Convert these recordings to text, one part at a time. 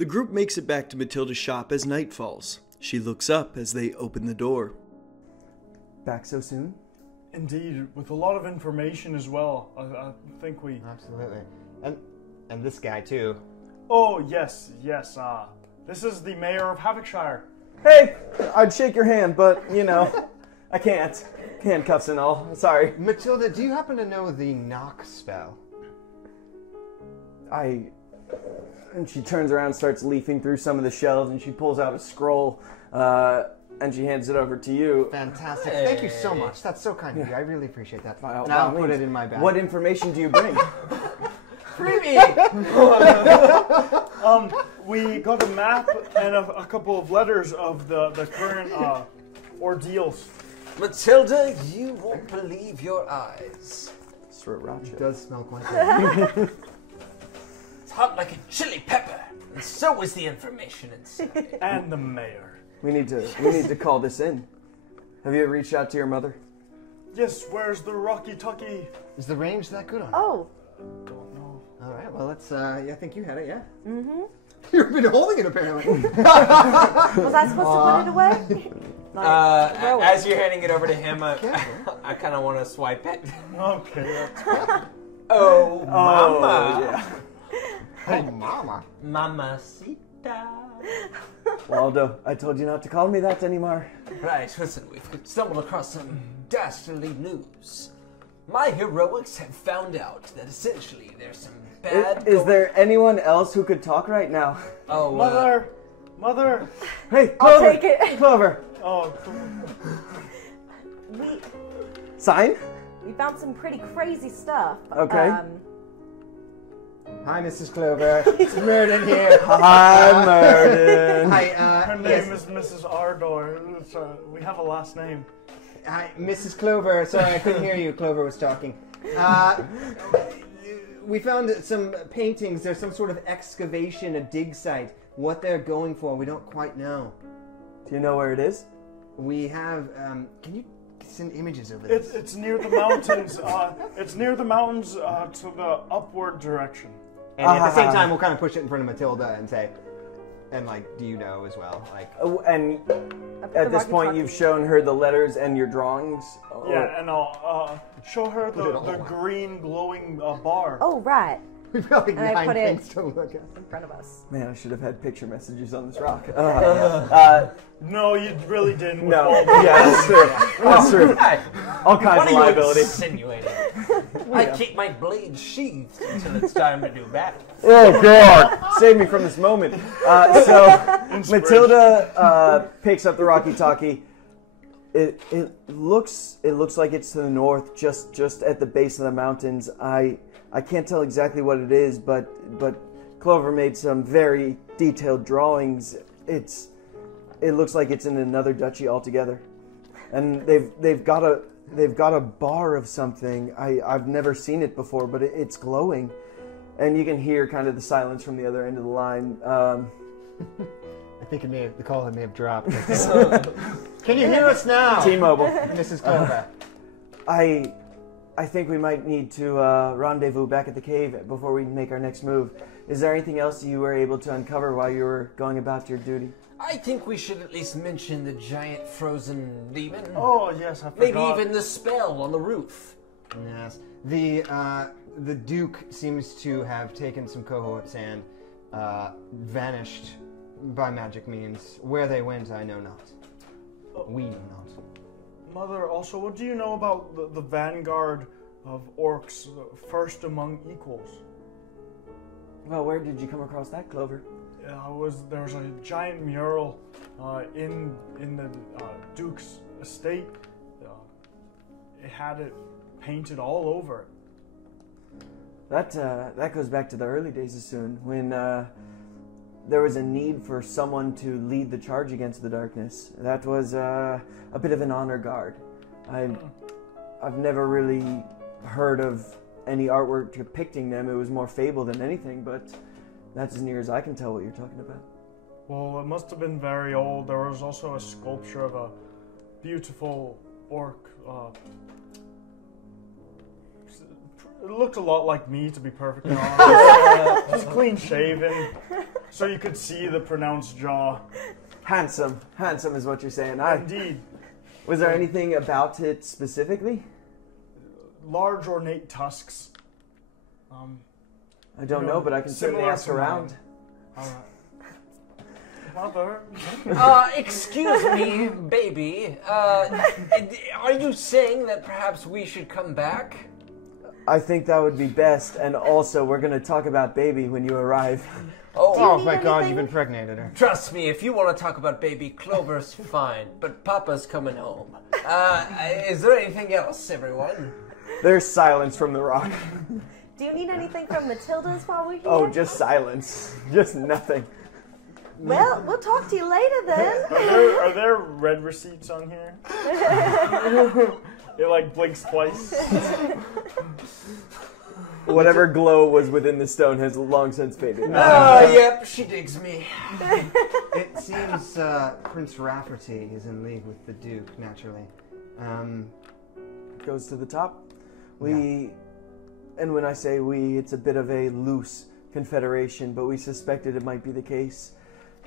The group makes it back to Matilda's shop as night falls. She looks up as they open the door. Back so soon? Indeed, with a lot of information as well. I think we... Absolutely. And this guy, too. Oh, yes. This is the mayor of Havocshire. Hey! I'd shake your hand, but, you know, I can't. Handcuffs and all. Sorry. Matilda, do you happen to know the knock spell? And she turns around and starts leafing through some of the shelves, and she pulls out a scroll, and she hands it over to you. Fantastic. Thank you so much. That's so kind of you. I really appreciate that. And I'll put it in my bag. What information do you bring? Creepy! We got a map and a couple of letters of the current ordeals. Matilda, you won't believe your eyes. It does smell quite good. It's hot like a chili pepper, and so is the information inside. And the mayor. We need to call this in. Have you reached out to your mother? Yes, where's the Rocky Tucky? Is the range that good on it? Oh. Don't know. All right, well, let's, I think you had it, yeah? Mm-hmm. You've been holding it, apparently. Was I supposed to put it away? As you're handing it over to him, I kind of want to swipe it. Okay, that's fine. Oh, mama. Yeah. Hey, mama. Mamacita. Waldo, I told you not to call me that anymore. Right, listen, we've stumbled across some dastardly news. My heroics have found out that essentially there's some bad... Is there anyone else who could talk right now? Oh, Mother! Hey, Clover! I'll take it. Clover! Oh, Sign? We found some pretty crazy stuff. Okay. Hi, Mrs. Clover. It's Murden here. Hi, Murden. Hi, her name is Mrs. Ardor. We have a last name. Hi, Mrs. Clover. Sorry, I couldn't hear you. Clover was talking. We found some paintings. There's some sort of excavation, a dig site. What they're going for, we don't quite know. Do you know where it is? We have, can you send images over this? It's near the mountains. It's near the mountains to the upward direction. And at the same time, we'll kind of push it in front of Matilda and say, and like, do you know as well? Like, and at this point, you've shown her the letters and your drawings. Yeah, and I'll show her the green glowing bar. Oh, right. We've got like And I 9 put it things to look at. in front of us. Man, I should have had picture messages on this rock. No, you really didn't. No, yeah, that's true. That's true. All kinds of liability. Insinuating? I keep my blade sheathed until it's time to do battle. Oh God! Save me from this moment. So Matilda picks up the Rocky Talkie. It looks like it's to the north, just at the base of the mountains. I can't tell exactly what it is, but Clover made some very detailed drawings. It looks like it's in another duchy altogether, and they've got a bar of something. I've never seen it before, but it's glowing, and you can hear kind of the silence from the other end of the line. I think the call may have dropped. Can you hear us now? T-Mobile. Mrs. Clover. I think we might need to rendezvous back at the cave before we make our next move. Is there anything else you were able to uncover while you were going about your duty? I think we should at least mention the giant frozen demon. Oh, yes, I forgot. Maybe even the spell on the roof. Yes. The Duke seems to have taken some cohorts and vanished by magic means. Where they went, I know not. We know not. Mother, also, what do you know about the vanguard of orcs, first among equals? Well, where did you come across that, Clover? There was a giant mural in the Duke's estate. It had it painted all over it. That goes back to the early days of Soon, when there was a need for someone to lead the charge against the darkness. That was a bit of an honor guard. I've never really heard of any artwork depicting them. It was more fable than anything, but that's as near as I can tell what you're talking about. Well, it must have been very old. There was also a sculpture of a beautiful orc. It looked a lot like me, to be perfectly honest. Just clean shaven. So you could see the pronounced jaw. Handsome is what you're saying. Indeed. Was there anything about it specifically? Large ornate tusks. I don't know, but I can certainly similar ask to around. Mother. Excuse me, baby. Are you saying that perhaps we should come back? I think that would be best, and also we're going to talk about baby when you arrive. Oh need my God, anything? you've impregnated her. Trust me, if you want to talk about baby, Clover's fine, but Papa's coming home. Is there anything else, everyone? There's silence from the rock. Do you need anything from Matilda's while we're here? Oh, just silence. Just nothing. Well, we'll talk to you later then. Are there red receipts on here? It like blinks twice. Whatever glow was within the stone has long since faded. Yep, she digs me. It seems Prince Rafferty is in league with the Duke, naturally. Goes to the top. And when I say we, it's a bit of a loose confederation, but we suspected it might be the case.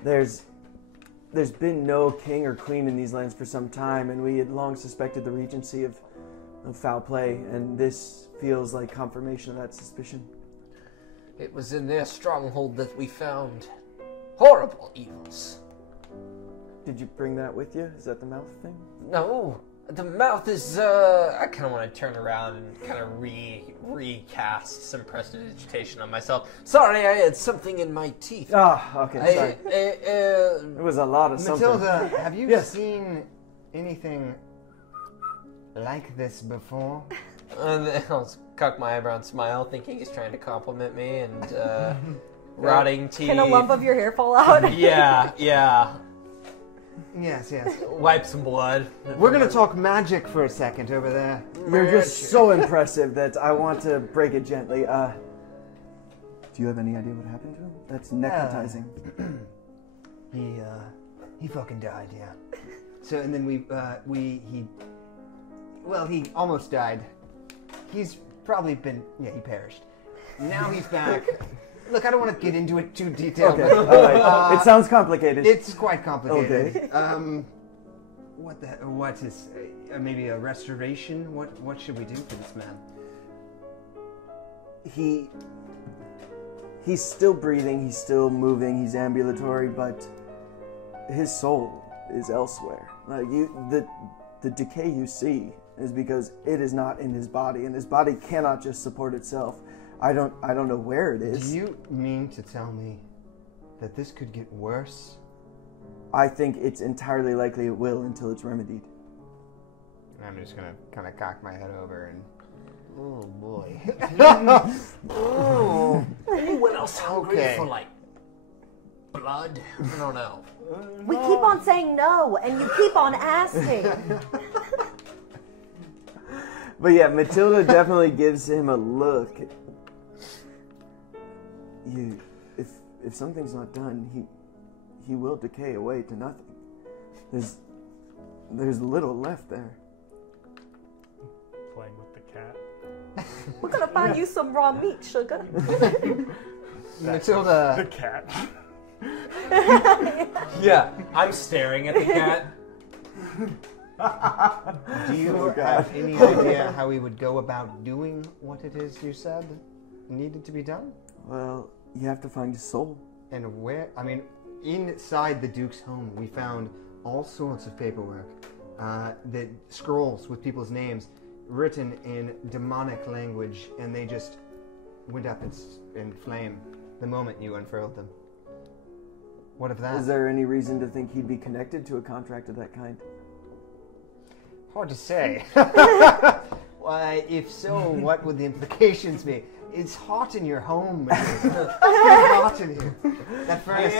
There's been no king or queen in these lands for some time, and we had long suspected the regency of foul play, and this feels like confirmation of that suspicion. It was in their stronghold that we found horrible evils. Did you bring that with you? Is that the mouth thing? No, the mouth is, I kind of want to turn around and kind of recast some prestidigitation on myself. Sorry, I had something in my teeth. Okay, sorry. It was a lot of something. Matilda, have you Yes. seen anything like this before? And then I'll cock my eyebrow and smile, thinking he's trying to compliment me, and rotting teeth. Can a lump of your hair fall out? Yeah. Yes. Wipe some blood. We're gonna talk magic for a second over there. You're just so impressive that I want to break it gently. Do you have any idea what happened to him? That's necrotizing. He fucking died, yeah. So, and then he almost died. He's probably been, he perished. Now he's back. Look, I don't want to get into it too detailed. Okay, all right. It sounds complicated. It's quite complicated. Okay. What is, maybe a restoration? What should we do for this man? He's still breathing, he's still moving, he's ambulatory, but his soul is elsewhere. Like the decay you see is because it is not in his body, and his body cannot just support itself. I don't know where it is. Do you mean to tell me that this could get worse? I think it's entirely likely it will until it's remedied. I'm just gonna kind of cock my head over and. Oh boy. Anyone else hungry Okay. for, like, blood? I don't know. We keep on saying no, and you keep on asking. But yeah, Matilda definitely gives him a look. If something's not done, he will decay away to nothing. There's little left there. Playing with the cat. We're gonna find you some raw meat, sugar. Matilda. The cat. Yeah, I'm staring at the cat. Do you have any idea how we would go about doing what it is you said needed to be done? Well, you have to find his soul. And where? I mean, inside the Duke's home, we found all sorts of paperwork, that scrolls with people's names written in demonic language, and they just went up in flame the moment you unfurled them. What of that? Is there any reason to think he'd be connected to a contract of that kind? Hard to say. Why, if so, what would the implications be? It's hot in your home. It's hot in here. That furnace.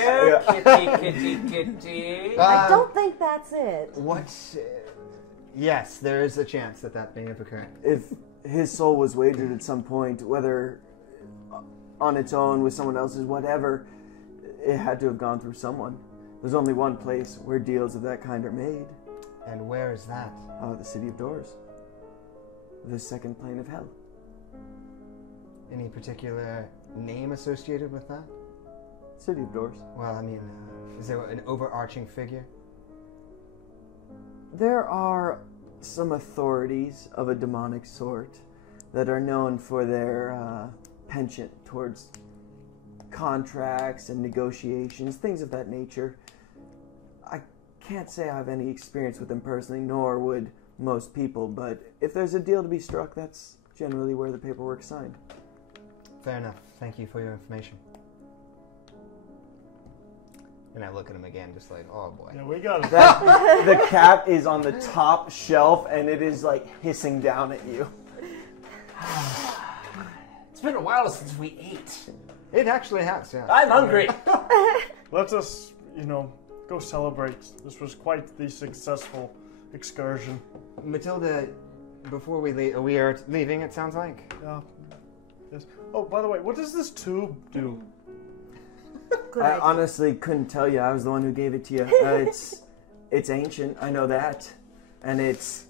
Kitty. I don't think that's it. What? Yes, there is a chance that may have occurred. If his soul was wagered at some point, whether on its own, with someone else's, whatever, it had to have gone through someone. There's only one place where deals of that kind are made. And where is that? The City of Doors. The second plane of hell. Any particular name associated with that? City of Doors. Well, I mean, is there an overarching figure? There are some authorities of a demonic sort that are known for their penchant towards contracts and negotiations, things of that nature. I can't say I have any experience with them personally, nor would most people, but if there's a deal to be struck, that's generally where the paperwork's signed. Fair enough. Thank you for your information. And I look at him again, just like, oh boy. Yeah, we got it. The cat is on the top shelf, and it is like hissing down at you. It's been a while since we ate. It actually has, yeah. I'm hungry. Let us, go celebrate. This was quite the successful excursion. Matilda, before we leave, we are leaving, it sounds like. Yeah. Yes. Oh, by the way, what does this tube do? Good I idea. honestly couldn't tell you. I was the one who gave it to you. It's ancient. I know that, and it's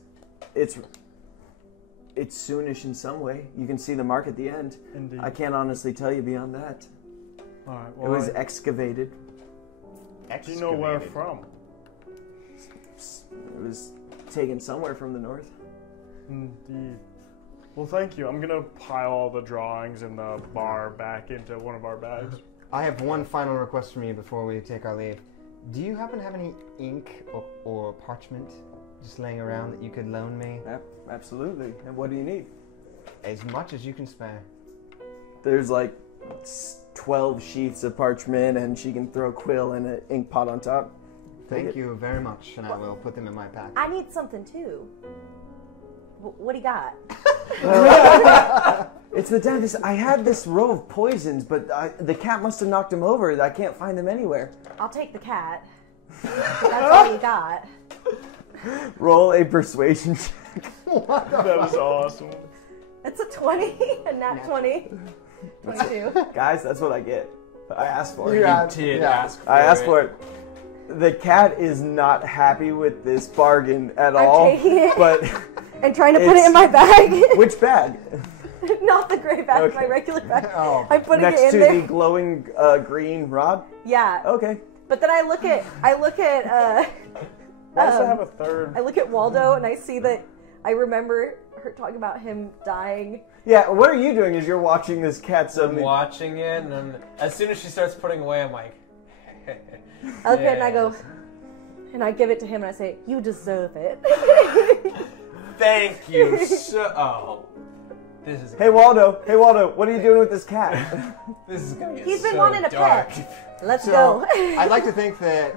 soonish in some way. You can see the mark at the end. Indeed. I can't honestly tell you beyond that. All right. It Well, was excavated. do you know where from? It was taken somewhere from the north. Indeed. Well, thank you. I'm gonna pile all the drawings in the bar back into one of our bags. I have one final request from you before we take our leave. Do you happen to have any ink or parchment just laying around that you could loan me? Absolutely. And what do you need? As much as you can spare. There's like 12 sheets of parchment, and she can throw quill and an ink pot on top. Thank you very much, and I will put them in my pack. I need something too. What do you got? It's the dentist. I had this row of poisons, but the cat must have knocked them over. I can't find them anywhere. I'll take the cat. That's all you got. Roll a persuasion check. That is awesome. It's a 20, a nat 20. 22. Guys, that's what I get. I asked for it. Yeah. Did ask for I asked it. for it. The cat is not happy with this bargain at I'm all. taking it. But And trying to put it in my bag. which bag? Not the gray bag, Okay. my regular bag. Oh. I'm putting Next it in to there. the glowing green rod? Yeah. Okay. But then I look at I also have a third. I look at Waldo and I see that I remember her talking about him dying. Yeah, what are you doing as you're watching this cat I'm suddenly? watching it, and as soon as she starts putting away, I'm like, I look at it and I go, Yes. and I give it to him and I say, "You deserve it." Thank you so. This is Hey Waldo, what are you doing with this cat? this is gonna get He's been so wanting a dark. pet. Let's So, go. I'd like to think that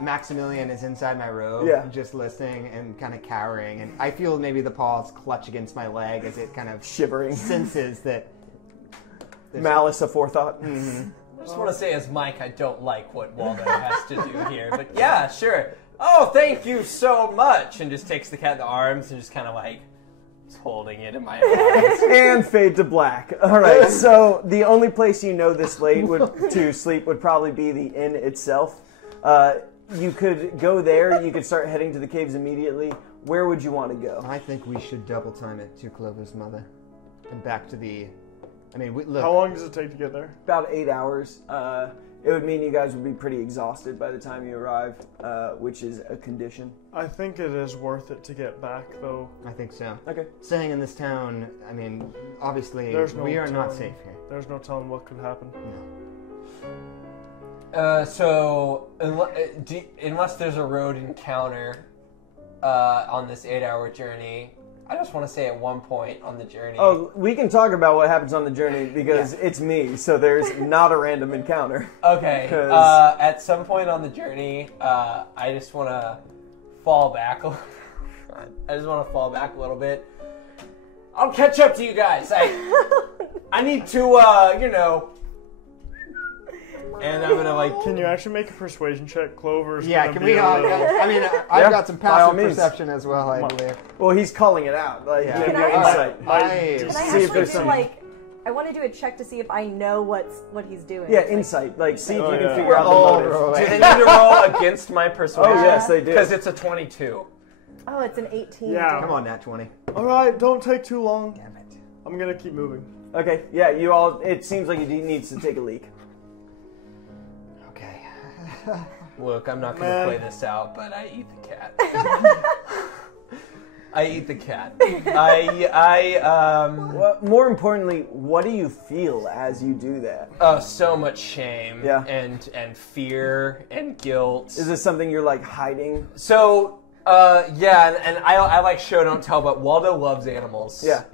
Maximilian is inside my robe, Yeah. just listening and kind of cowering, and I feel maybe the paws clutch against my leg as it kind of Shivering. senses that. Malice aforethought. I just want to say, as Mike, I don't like what Waldo has to do here, but yeah, sure. Oh, thank you so much, and just takes the cat in the arms and just kind of like is holding it in my arms. And fade to black. All right, so the only place you know this late to sleep would probably be the inn itself. You could go there. You could start heading to the caves immediately. Where would you want to go? I think we should double time it to Clover's mother, and back to the. I mean, look. How long does it take to get there? About 8 hours. It would mean you guys would be pretty exhausted by the time you arrive, which is a condition. I think it is worth it to get back, though. I think so. Okay. Staying in this town, I mean, obviously There's no we are not telling. safe here. There's no telling what could happen. So, unless there's a road encounter on this 8-hour journey, I just want to say at one point on the journey. Oh, we can talk about what happens on the journey because it's me, so there's not a random encounter. Okay. 'Cause- At some point on the journey, I just want to fall back. I just want to fall back a little bit. I'll catch up to you guys. I need to, and I'm gonna like. Can you actually make a persuasion check? Clover's Yeah, gonna can be we? a I little- mean, I've Yeah, got some by all passive means. perception as well, I believe. Well, he's calling it out. Like, Yeah. give Can you I- insight. Can I See if actually there's do some- I want to do a check to see if I know what he's doing. Yeah, It's like- insight. Like, see if Oh, you can yeah. figure out the Oh, motive. bro. Do they need to roll against my persuasion? Oh, yes, they do. Because it's a 22. Oh, it's an 18. Yeah. Come on, Nat 20. All right, don't take too long. Damn it. I'm gonna keep moving. Okay, yeah, you all. It seems like he needs to take a leak. Look, I'm not gonna play this out, but I eat the cat. I eat the cat. Well, more importantly, what do you feel as you do that? Oh, so much shame. Yeah. And fear and guilt. Is this something you're like hiding? So, yeah, and I like show don't tell, but Waldo loves animals. Yeah.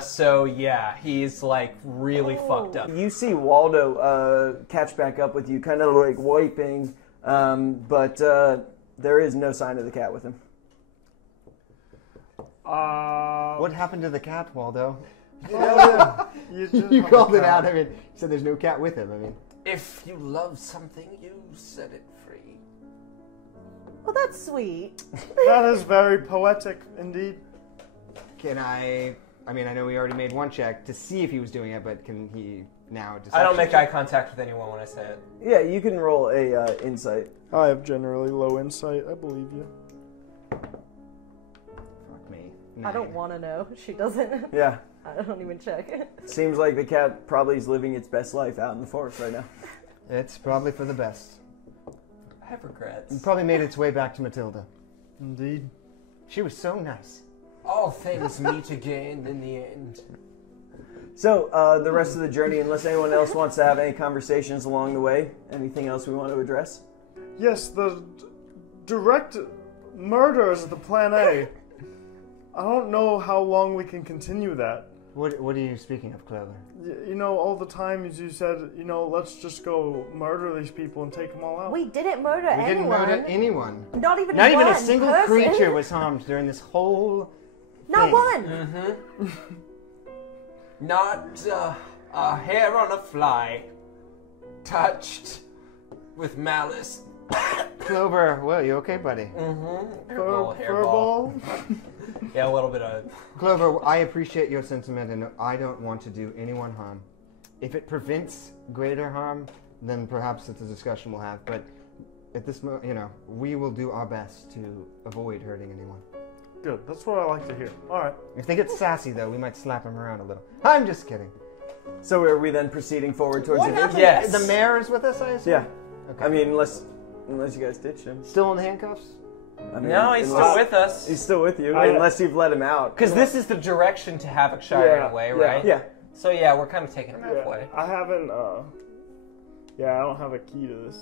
So yeah, he's like really fucked up. You see Waldo catch back up with you, kind of like wiping, but there is no sign of the cat with him. What happened to the cat, Waldo? You called it out. I mean, you said there's no cat with him. I mean, If you love something, you set it free. Well, that's sweet. That is very poetic indeed. can I mean, I know we already made one check to see if he was doing it, but can he now decide? I don't make eye contact with anyone when I say it. Yeah, you can roll a insight. I have generally low insight. I believe you. Fuck me. I don't 9. want to know. She doesn't. Yeah, I don't even check. seems like the cat probably is living its best life out in the forest right now. It's probably for the best. I have regrets. It probably made its way back to Matilda. Indeed. She was so nice. All things meet again in the end. So, the rest of the journey, unless anyone else wants to have any conversations along the way, anything else we want to address? Yes, the direct murders of the Plan A. I don't know how long we can continue that. What are you speaking of, Clover? You know, all the times you said, you know, let's just go murder these people and take them all out. We didn't murder We didn't anyone. murder anyone. Not even Not even one a single person. creature was harmed during this whole Not thing. one. Mm-hmm. Not a hair on a fly touched with malice. Clover, well, you okay, buddy? Mm-hmm. Furball? Yeah, a little bit of. Clover, I appreciate your sentiment, and I don't want to do anyone harm. If it prevents greater harm, then perhaps it's a discussion we'll have. But at this moment, you know, we will do our best to avoid hurting anyone. Good, that's what I like to hear. Alright. If they get sassy, though, we might slap them around a little. I'm just kidding. So are we then proceeding forward towards the ditch? Yes. The mayor is with us, I assume? Yeah. Okay. I mean, unless you guys ditched him. Still in the handcuffs? I mean, No, he's still unless- with us. He's still with you, I- unless you've let him out. Because this is the direction to Havocshire in a way, right? Yeah. So yeah, we're kind of taking him halfway. I haven't, I don't have a key to this.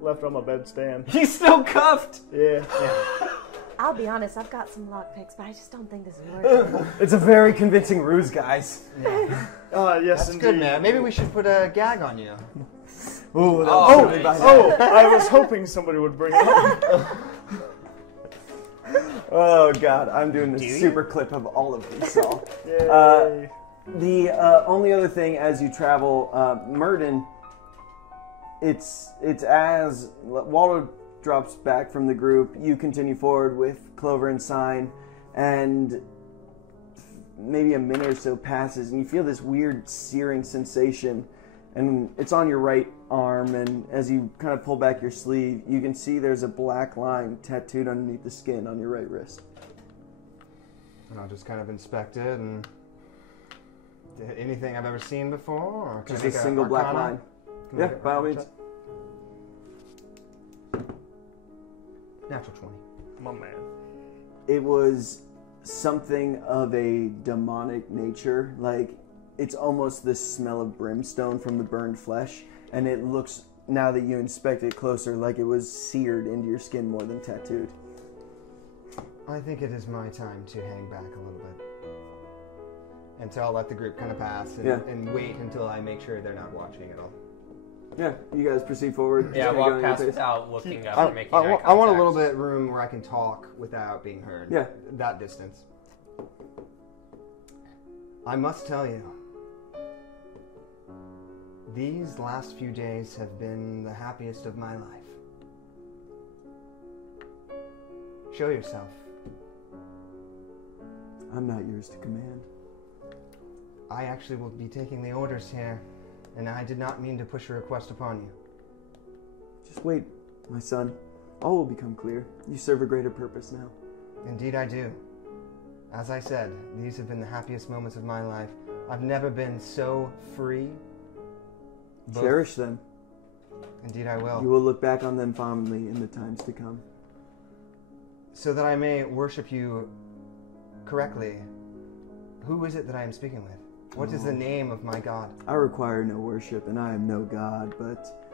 Left on my bedstand. He's still cuffed. Yeah. I'll be honest, I've got some lockpicks, but I just don't think this is working. It's a very convincing ruse, guys. Yes, That's indeed. good, man. Maybe we should put a gag on you. Ooh, that Oh, was really bad. I was hoping somebody would bring it up. Oh, God, I'm doing a you? super clip of all of these. So. Yay. The only other thing as you travel, Murden, it's as Waldo drops back from the group, you continue forward with Clover and Sign, and maybe a minute or so passes, and you feel this weird searing sensation, and it's on your right arm, and as you kind of pull back your sleeve, you can see there's a black line tattooed underneath the skin on your right wrist. And I'll just kind of inspect it and... Anything I've ever seen before? Or can I Just a make single black arcana? line. Can I Yeah, make an by all arcana means. check? Natural 20. My man. It was something of a demonic nature. Like, it's almost the smell of brimstone from the burned flesh. And it looks, now that you inspect it closer, like it was seared into your skin more than tattooed. I think it is my time to hang back a little bit. And so I'll let the group kind of pass and, Yeah. and wait until I make sure they're not watching at all. Yeah, you guys proceed forward. Yeah, Just walk going at your past pace. without looking up I, or making I eye want, contact. I want a little bit of room where I can talk without being heard. Yeah. That distance. I must tell you, these last few days have been the happiest of my life. Show yourself. I'm not yours to command. I actually will be taking the orders here, and I did not mean to push a request upon you. Just wait, my son. All will become clear. You serve a greater purpose now. Indeed I do. As I said, these have been the happiest moments of my life. I've never been so free. Both- Cherish them. Indeed I will. You will look back on them fondly in the times to come. So that I may worship you correctly, who is it that I am speaking with? What is the name of my God? I require no worship, and I am no god, but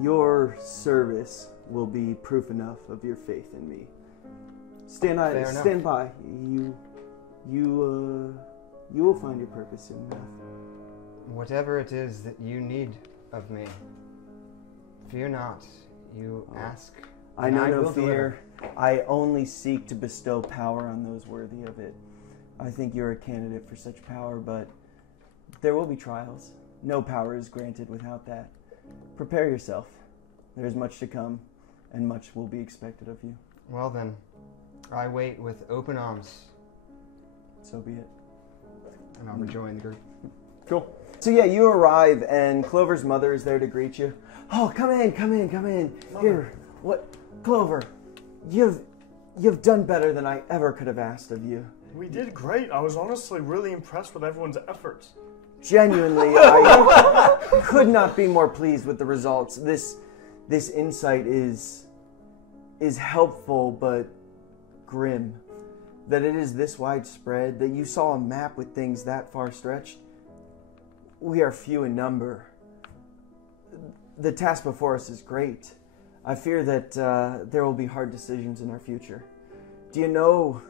your service will be proof enough of your faith in me. Stand by. You will find your purpose soon enough. Whatever it is that you need of me, fear not. You ask. I know no will fear. I only seek to bestow power on those worthy of it. I think you're a candidate for such power, but there will be trials. No power is granted without that. Prepare yourself. There is much to come, and much will be expected of you. Well then, I wait with open arms. So be it. And I'll rejoin the group. Cool. So yeah, you arrive, and Clover's mother is there to greet you. Oh, come in. Here, what, Clover? You've done better than I ever could have asked of you. We did great. I was honestly really impressed with everyone's efforts. Genuinely, I could not be more pleased with the results. This insight is helpful, but grim. That it is this widespread, that you saw a map with things that far stretched. We are few in number. The task before us is great. I fear that there will be hard decisions in our future. Do you know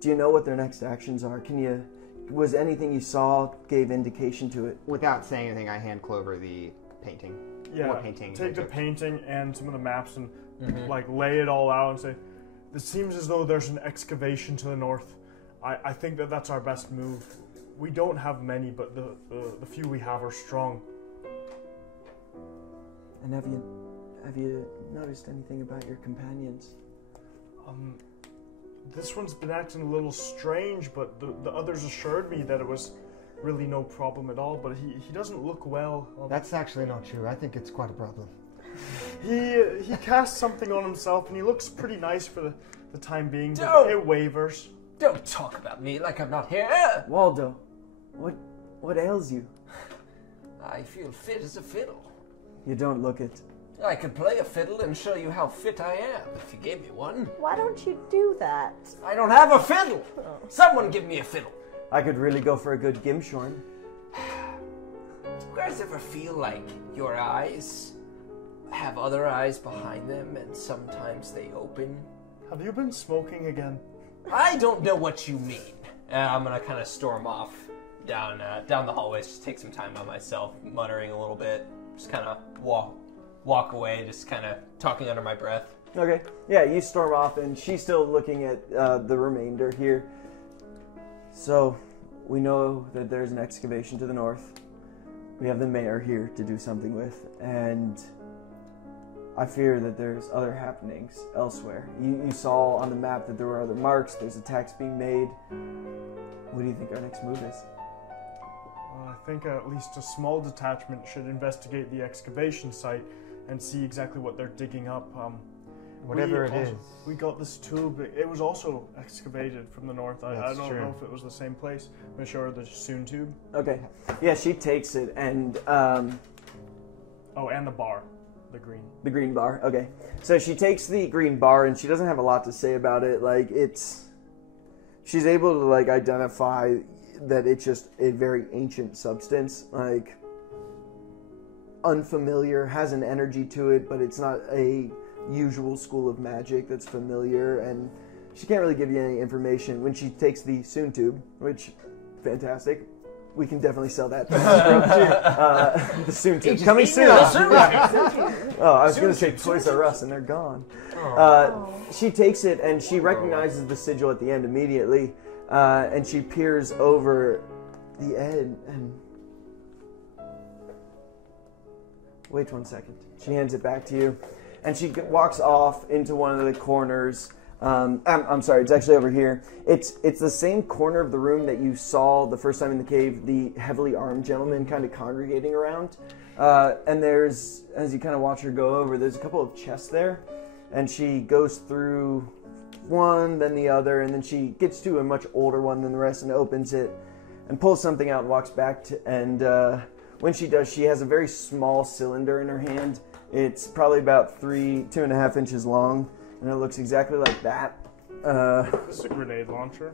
what their next actions are? Was anything you saw gave indication to it? Without saying anything, I hand Clover the painting. Yeah, What painting? take the painting and some of the maps and like lay it all out and say, this seems as though there's an excavation to the north. I think that's our best move. We don't have many, but the few we have are strong. And have you noticed anything about your companions? This one's been acting a little strange, but the others assured me that it was really no problem at all, but he doesn't look well. That's actually not true. I think it's quite a problem. He casts something on himself, and he looks pretty nice for the time being, but Don't. it wavers. Don't talk about me like I'm not here. Waldo, what ails you? I feel fit as a fiddle. You don't look it. I could play a fiddle and show you how fit I am if you gave me one. Why don't you do that? I don't have a fiddle. Someone give me a fiddle. I could really go for a good Gimshorn. Do you guys ever feel like your eyes have other eyes behind them and sometimes they open? Have you been smoking again? I don't know what you mean. I'm gonna kind of storm off down the hallways, just take some time by myself, muttering a little bit, just kind of walk away, just kind of talking under my breath. Okay. Yeah, you storm off, and she's still looking at the remainder here. So, we know that there's an excavation to the north. We have the mayor here to do something with, and I fear that there's other happenings elsewhere. You saw on the map that there were other marks, there's attacks being made. What do you think our next move is? I think at least a small detachment should investigate the excavation site and see exactly what they're digging up. Whatever it is. We got this tube. It was also excavated from the north. I That's don't true. know if it was the same place. I'm going to show her the Soon tube. Okay. Yeah, she takes it, and Oh, and the bar. The green. the green bar. Okay. So she takes the green bar, and she doesn't have a lot to say about it. Like, she's able to, like, identify that it's just a very ancient substance, like, unfamiliar, has an energy to it, but it's not a usual school of magic that's familiar, and she can't really give you any information. When she takes the Soon tube, which, fantastic, we can definitely sell that. The Soon tube coming soon. Oh, I was going to say Toys R Us, and they're gone. She takes it, and she recognizes the sigil at the end immediately, and she peers over the end, and wait 1 second. She hands it back to you, and she walks off into one of the corners. I'm sorry, it's actually over here. It's the same corner of the room that you saw the first time in the cave, the heavily armed gentleman kind of congregating around. And there's, as you kind of watch her go over, there's a couple of chests there, and she goes through one, then the other, and then she gets to a much older one than the rest and opens it and pulls something out and walks back to, and when she does, she has a very small cylinder in her hand. It's probably about 2.5 inches long, and it looks exactly like that. It's a grenade launcher.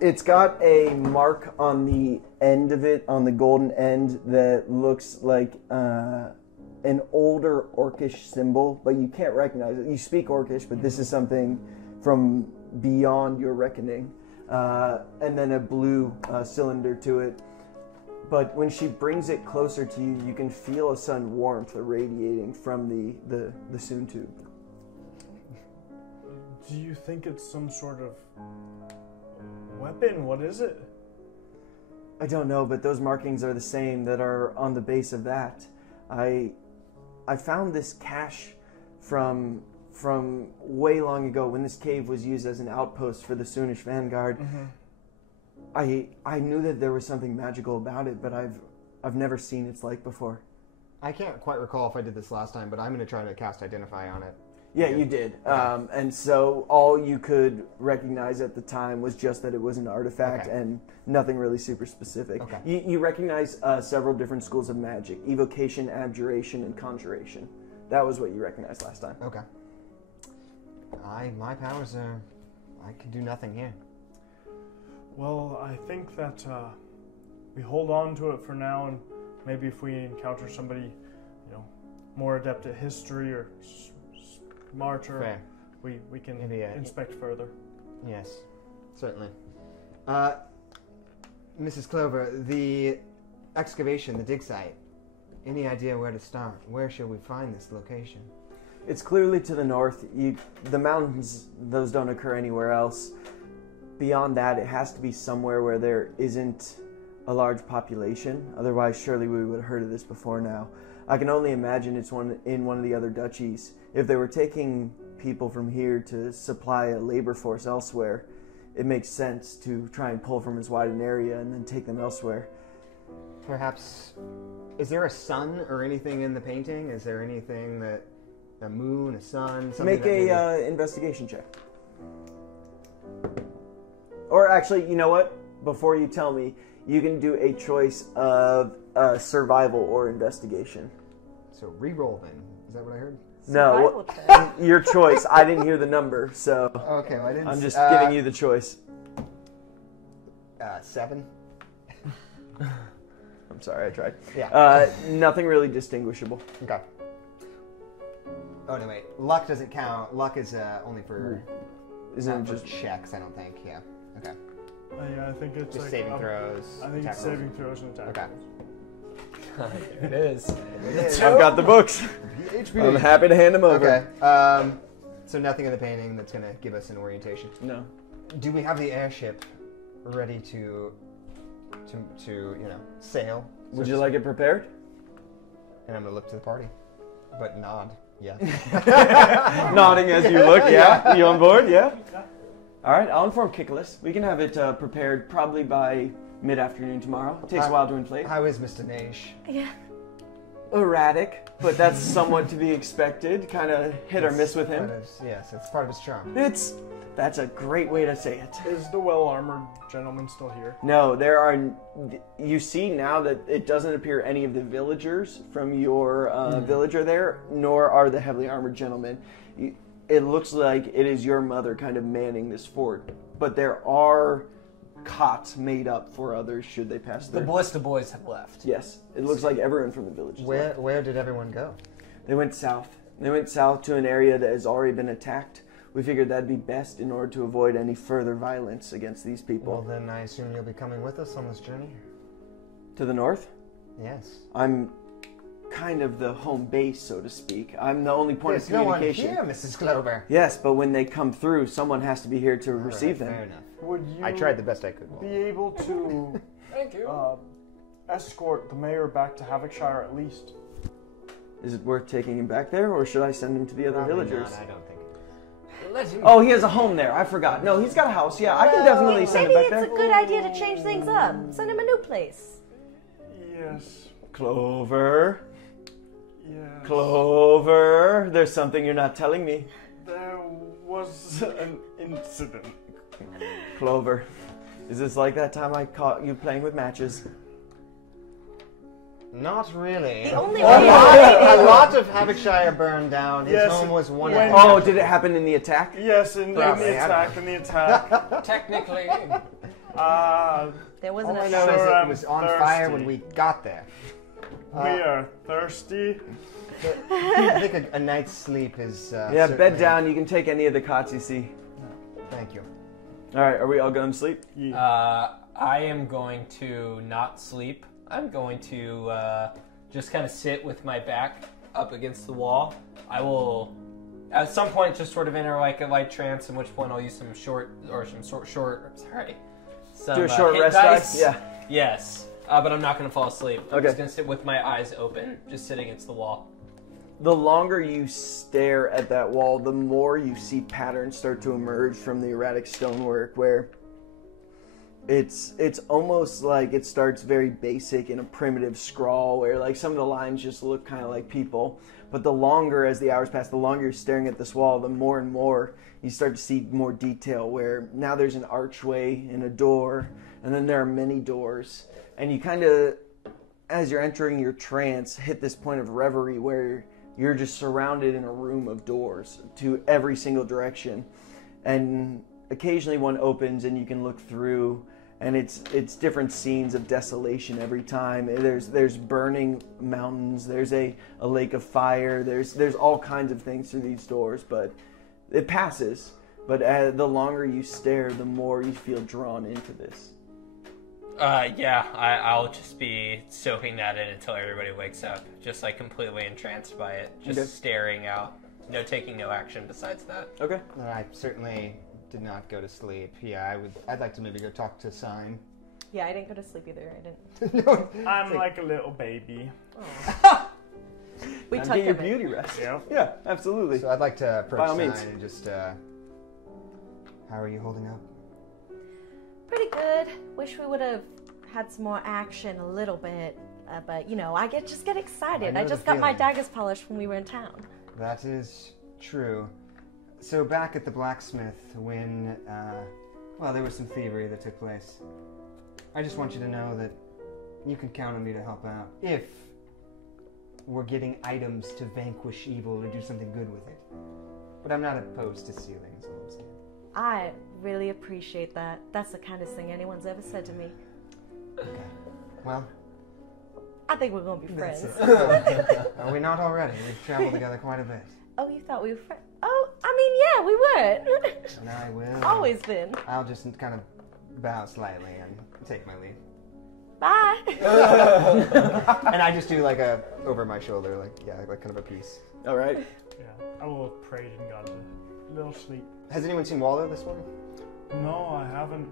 It's got a mark on the end of it, on the golden end, that looks like an older Orcish symbol, but you can't recognize it. You speak Orcish, but this is something from beyond your reckoning. And then a blue cylinder to it. But when she brings it closer to you, you can feel a sudden warmth irradiating from the Soon tube. Do you think it's some sort of weapon? What is it? I don't know, but those markings are the same that are on the base of that. I found this cache from way long ago when this cave was used as an outpost for the Soonish Vanguard. I knew that there was something magical about it, but I've never seen its like before. I can't quite recall if I did this last time, but I'm going to try to cast Identify on it. Yeah, you did. And so all you could recognize at the time was just that it was an artifact and nothing really super specific. Okay. You recognize several different schools of magic: evocation, abjuration, and conjuration. That was what you recognized last time. Okay. My powers are... I can do nothing here. Well, I think that we hold on to it for now, and maybe if we encounter somebody, more adept at history or smarter, Fair. we can Maybe, inspect further. Yes, certainly. Mrs. Clover, the excavation, the dig site, any idea where to start? Where shall we find this location? It's clearly to the north. The mountains, those don't occur anywhere else. Beyond that, it has to be somewhere where there isn't a large population. Otherwise, surely we would have heard of this before now. I can only imagine it's in one of the other duchies. If they were taking people from here to supply a labor force elsewhere, it makes sense to try and pull from as wide an area and then take them elsewhere. Perhaps... Is there a sun or anything in the painting? Is there anything that... A moon, a sun, something Make a investigation check. Or actually, you know what? Before you tell me, you can do a choice of survival or investigation. So re-roll then. Is that what I heard? No, Survival check. your choice. I didn't hear the number, so Okay, well, I didn't... I'm just giving you the choice. 7. I'm sorry, I tried. Yeah. Nothing really distinguishable. Okay. Oh, no, wait. Luck doesn't count. Luck is only for... Isn't it not for just... checks, I don't think. Yeah. Okay. Yeah, I think it's Just like saving throws. I think attack it's rolls. saving throws and attack Okay. rolls. It is. I've got the books. I'm happy to hand them over. Okay. So nothing in the painting that's going to give us an orientation. No. Do we have the airship ready to sail? Would you like it prepared? And I'm going to look to the party. But nod. Yeah. Nodding as you look, yeah. You on board? Yeah. All right, I'll inform Kikolas. We can have it prepared probably by mid-afternoon tomorrow. It takes a while to inflate. How is Mr. Naish? Yeah. Erratic, but that's somewhat to be expected. Kind of hit or miss with him. Yes, it's part of his charm. That's a great way to say it. Is the well-armored gentleman still here? No, there are. You see now that it doesn't appear any of the villagers from your villager there, nor are the heavily armored gentlemen. It looks like it is your mother kind of manning this fort, but there are cots made up for others should they pass The through. Ballista boys have left. Yes, it looks like everyone from the village. Where did everyone go? They went south. They went south to an area that has already been attacked. We figured that'd be best in order to avoid any further violence against these people. Well, then I assume you'll be coming with us on this journey? To the north? Yes. I'm kind of the home base, so to speak. I'm the only point There's of communication. no one here, Mrs. Clover. Yes, but when they come through, someone has to be here to receive them. Fair enough. Would you I tried the best I could. be able to Thank you. escort the mayor back to Havockshire at least? Is it worth taking him back there, or should I send him to the other Probably villagers? not, I don't think. Let him. Oh, he has a home there. I forgot. No, he's got a house. Yeah, I can definitely send Maybe him it's back a there. good idea to change things up. Send him a new place. Yes. Clover. Yes. Clover. There's something you're not telling me. There was an incident. Clover. Is this like that time I caught you playing with matches? Not really. The only a way lot of Havocshire burned down. His Yes, home was one. yeah. Oh, did it happen in the attack? Yes, in the Probably, I don't attack, in the attack. Technically, There wasn't All I a know is Sure, it I'm was on thirsty. fire when we got there. We are thirsty. I think a night's sleep is. Yeah, bed certainly- down. You can take any of the cots you see. Thank you. All right, are we all going to sleep? I am going to not sleep. I'm going to just kind of sit with my back up against the wall. I will, at some point, just sort of enter like a light trance. At which point, I'll use some short. Some, Do a short hit rest dice. dice? Yeah. Yes, but I'm not going to fall asleep. I'm Okay. just going to sit with my eyes open, just sitting against the wall. The longer you stare at that wall, the more you see patterns start to emerge from the erratic stonework, where it's almost like it starts very basic in a primitive scrawl, where like some of the lines just look kind of like people. But the longer, as the hours pass, the longer you're staring at this wall, the more and more you start to see more detail, where now there's an archway and a door, and then there are many doors. And you kind of, as you're entering your trance, hit this point of reverie where you're just surrounded in a room of doors to every single direction. And occasionally one opens and you can look through, and it's different scenes of desolation every time. There's burning mountains, there's a lake of fire, there's all kinds of things through these doors, but it passes. But the longer you stare, the more you feel drawn into this. I'll just be soaking that in until everybody wakes up. Just like completely entranced by it. Just Okay. staring out. Taking no action besides that. Okay. I certainly did not go to sleep. Yeah, I'd like to maybe go talk to Sign. Yeah, I didn't go to sleep either. I didn't. No, I'm like a little baby. We Now tuck get your him in. beauty rest. Yeah. Yeah, absolutely. so I'd like to By approach all Sign means. and just. How are you holding up? Pretty good. Wish we would have had some more action a little bit. But, I just get excited. I I know just the got my feeling. daggers polished when we were in town. That is true. So back at the blacksmith, when there was some thievery that took place. I just want you to know that you can count on me to help out if we're getting items to vanquish evil or do something good with it. But I'm not opposed to stealing, is all I'm saying. I really appreciate that. That's the kindest thing anyone's ever said to me. Okay. Well, I think we're going to be friends. are we not already? We've traveled together quite a bit. Oh, you thought we were friends? Oh, I mean, yeah, we would. And I will. Always been. I'll just kind of bow slightly and take my leave. Bye. And I just do like a over my shoulder, like kind of a piece. All right. Yeah. I will have prayed and gone to a little sleep. Has anyone seen Waldo this morning? No, I haven't.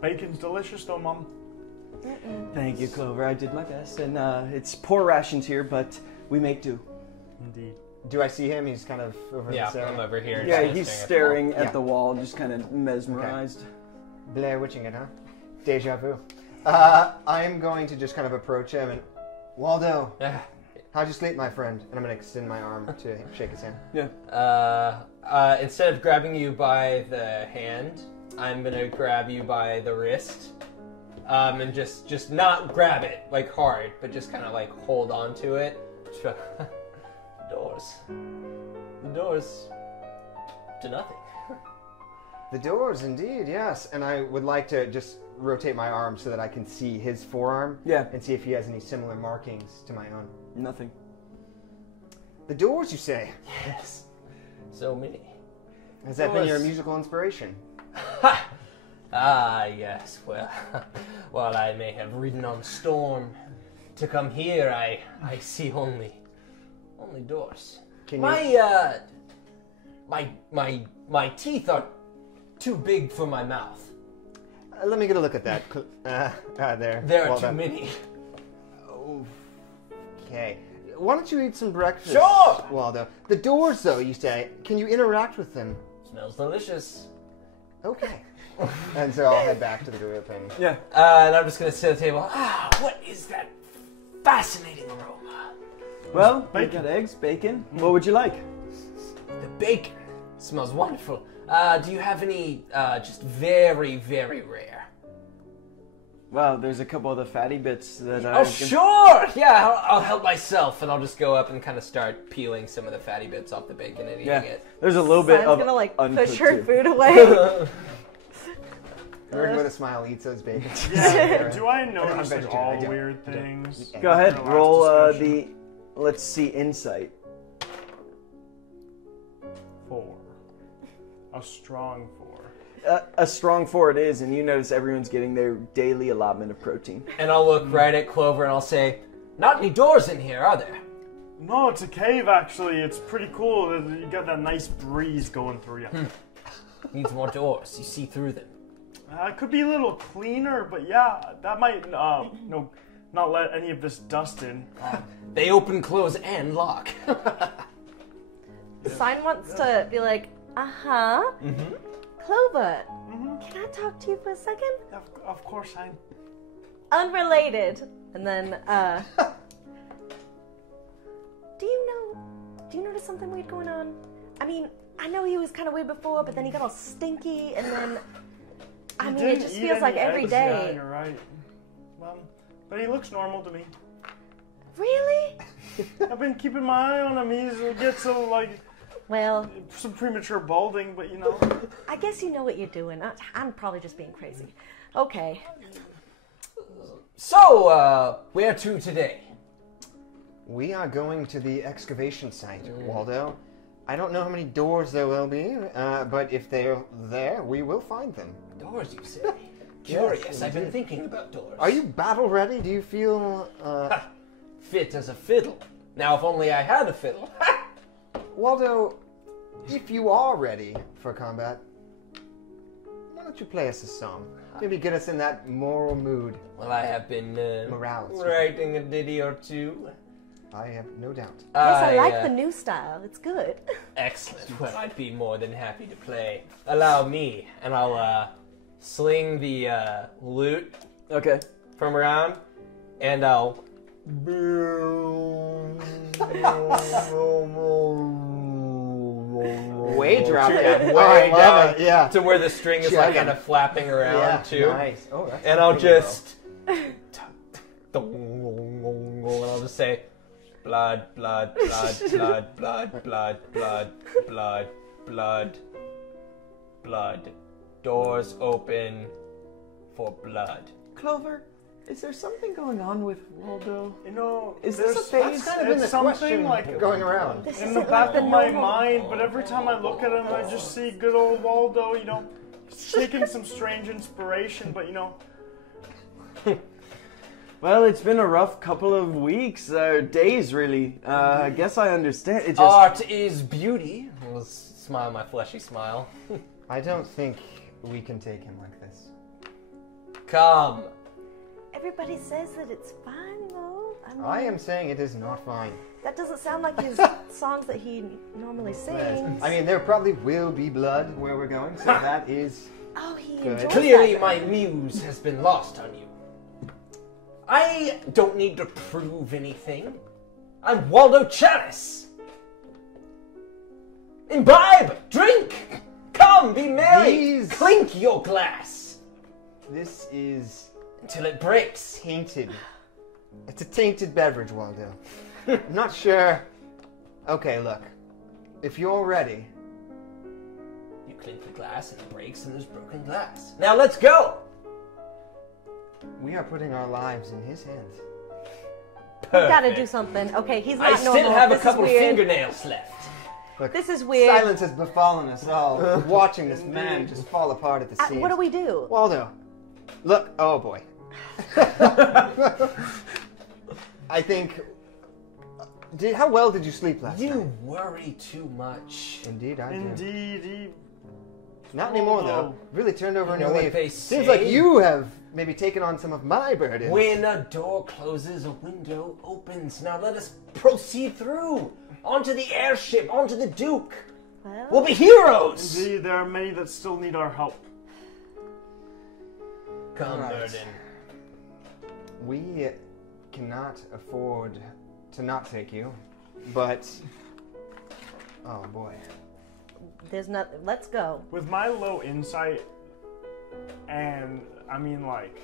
Bacon's delicious though, Mum. Thank you, Clover. I did my best, and it's poor rations here, but we make do. Indeed. Do I see him? He's kind of over Yeah, this I'm over here. Yeah, just he's at the staring at Yeah. the wall, just kind of mesmerized. Blair Witching it, huh? Deja vu. I'm going to just kind of approach him and, Waldo, wall. how'd you sleep, my friend? And I'm going to extend my arm to shake his hand. Yeah. Instead of grabbing you by the hand, I'm gonna grab you by the wrist, and just not grab it like hard, but just kind of like hold on to it. The doors to nothing. The doors, indeed, yes. And I would like to just rotate my arm so that I can see his forearm Yeah. and see if he has any similar markings to my own. Nothing. The doors, you say? Yes, so many. Has that been your Doors. musical inspiration? Ah, yes. Well, while I may have ridden on storm to come here, I see only doors. Can you... My teeth are too big for my mouth. let me get a look at that. There. There are Waldo. too many. Okay. Why don't you eat some breakfast, Sure! Waldo? The doors, though, you say, can you interact with them? Smells delicious. Okay. And so I'll head back to the group and... Yeah. And I'm just gonna sit at the table. What is that fascinating aroma? Well, we Bacon. got eggs, bacon. What would you like? The bacon smells wonderful. Do you have any just very, very rare? Well, there's a couple of the fatty bits that I Oh, was gonna- sure! Yeah, I'll help myself, and I'll just go up and kind of start peeling some of the fatty bits off the bacon and eating Yeah, it. there's a little bit Son's of gonna like uncooked push her too. food away. Bird with a smile eats those bacon. Yeah, do I I'm notice like vegetarian, all I don't. weird things? Go ahead, Last roll discussion. let's see, insight. 4. A strong 4. A strong 4 it is, and you notice everyone's getting their daily allotment of protein. And I'll look right at Clover and I'll say, not any doors in here, are there? No, it's a cave actually. It's pretty cool. You got that nice breeze going through you. Needs more doors. You see through them. It could be a little cleaner, but yeah, that might no, not let any of this dust in. They open, close, and lock. Sign wants to be like, uh-huh. Clover, can I talk to you for a second? Of course, I. Unrelated. And then, do you notice something weird going on? I mean, I know he was kind of weird before, but then he got all stinky, and then, I mean, it Didn't just eat feels like any every eggs. day. Yeah, you're right. But he looks normal to me. Really? I've been keeping my eye on him. He gets so like Well, some premature balding, but you know. I guess you know what you're doing. I'm probably just being crazy. Okay. So, where to today? We are going to the excavation site, Waldo. I don't know how many doors there will be, but if they're there, we will find them. Doors, you say? Curious. I've been thinking about doors. Are you battle ready? Do you feel Fit as a fiddle. Now, if only I had a fiddle. Waldo, if you are ready for combat, why don't you play us a song? Maybe get us in that moral mood. Well, I have been Morale. writing a ditty or two. I have no doubt. Yes, I like the new style. It's good. Excellent. Well, I'd be more than happy to play. Allow me, and I'll sling the lute Okay. from around, and I'll Way drop that. way I love down it. Yeah. to where the string is like Chugging. kind of flapping around Yeah. too. Nice. Oh, that's And I'll really well. just and I'll just say blood, blood, blood, blood, blood, blood, blood, blood, blood, blood. Doors open for blood. Clover, is there something going on with Waldo? You know, Is this a there's- phase? That's kind of been the It's something question like- going around. This in the isn't back like the of my normal- mind, but every time I look at him, I just see good old Waldo, you know, he's taking some strange inspiration, but you know, Well, it's been a rough couple of weeks, days really. I guess I understand. It just Art is beauty. I'll smile my fleshy smile. I don't think we can take him like this. Come. Everybody says that it's fine, though. I mean, I am saying it is not fine. that doesn't sound like his songs that he normally sings. I mean, there probably will be blood where we're going, so that is... Oh, he Good. enjoys Clearly, that. my muse has been lost on you. I don't need to prove anything. I'm Waldo Charis. Imbibe, drink, come, be merry, These- clink your glass This is until it breaks. tainted. It's a tainted beverage, Waldo. Not sure. Okay, look. If you're ready, You clink the glass and it breaks and there's broken glass. Now let's go. we are putting our lives in his hands. We gotta Perfect. do something. Okay, he's I not still normal. have a This couple is of weird. fingernails left. Look, This is weird. silence has befallen us all, watching this man just fall apart at the seams. What do we do? Waldo, look. Oh boy. I think. How well did you sleep last night? You worry too much. Indeed, I do. indeed, he. Not anymore, though. Waldo. Really turned over a You know new what leaf. they Seems say? like you have maybe taken on some of my burdens. When a door closes, a window opens. Now let us proceed through. Onto the airship, onto the Duke. Well, We'll be heroes. Indeed, there are many that still need our help. Come, Right. Merlin. We cannot afford to not take you, but oh boy. there's not. Let's go. With my low insight, and I mean, like,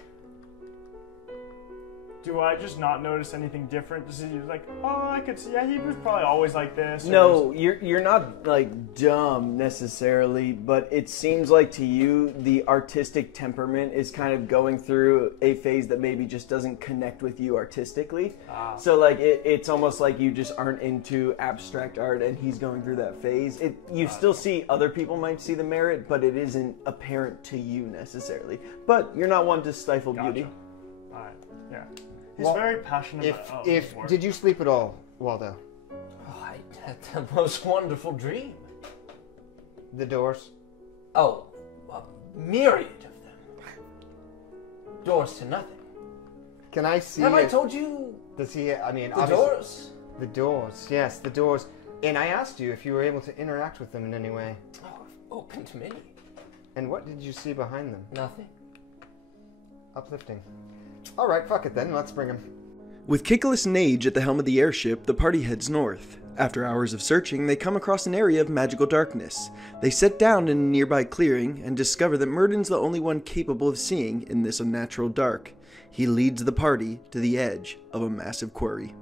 Do I just not notice anything different? Does he like, oh, I could see, yeah, he was probably always like this. or No, you're not like dumb necessarily, but it seems like to you the artistic temperament is kind of going through a phase that maybe just doesn't connect with you artistically. So like it's almost like you just aren't into abstract art, and he's going through that phase. You still see other people might see the merit, but it isn't apparent to you necessarily. But you're not one to stifle beauty. Alright, yeah. He's Well, very passionate about his work. Did you sleep at all, Waldo? Oh, I had the most wonderful dream. The doors. Oh, a myriad of them. Doors to nothing. Can I see? Have I it? told you Does he? I mean, the obviously- doors? The doors. Yes, the doors. And I asked you if you were able to interact with them in any way. Oh, I've opened many. And what did you see behind them? Nothing. Uplifting. All right, fuck it then. Let's bring him. With Kikolas and Age at the helm of the airship, the party heads north. After hours of searching, they come across an area of magical darkness. They sit down in a nearby clearing and discover that Murden's the only one capable of seeing in this unnatural dark. He leads the party to the edge of a massive quarry.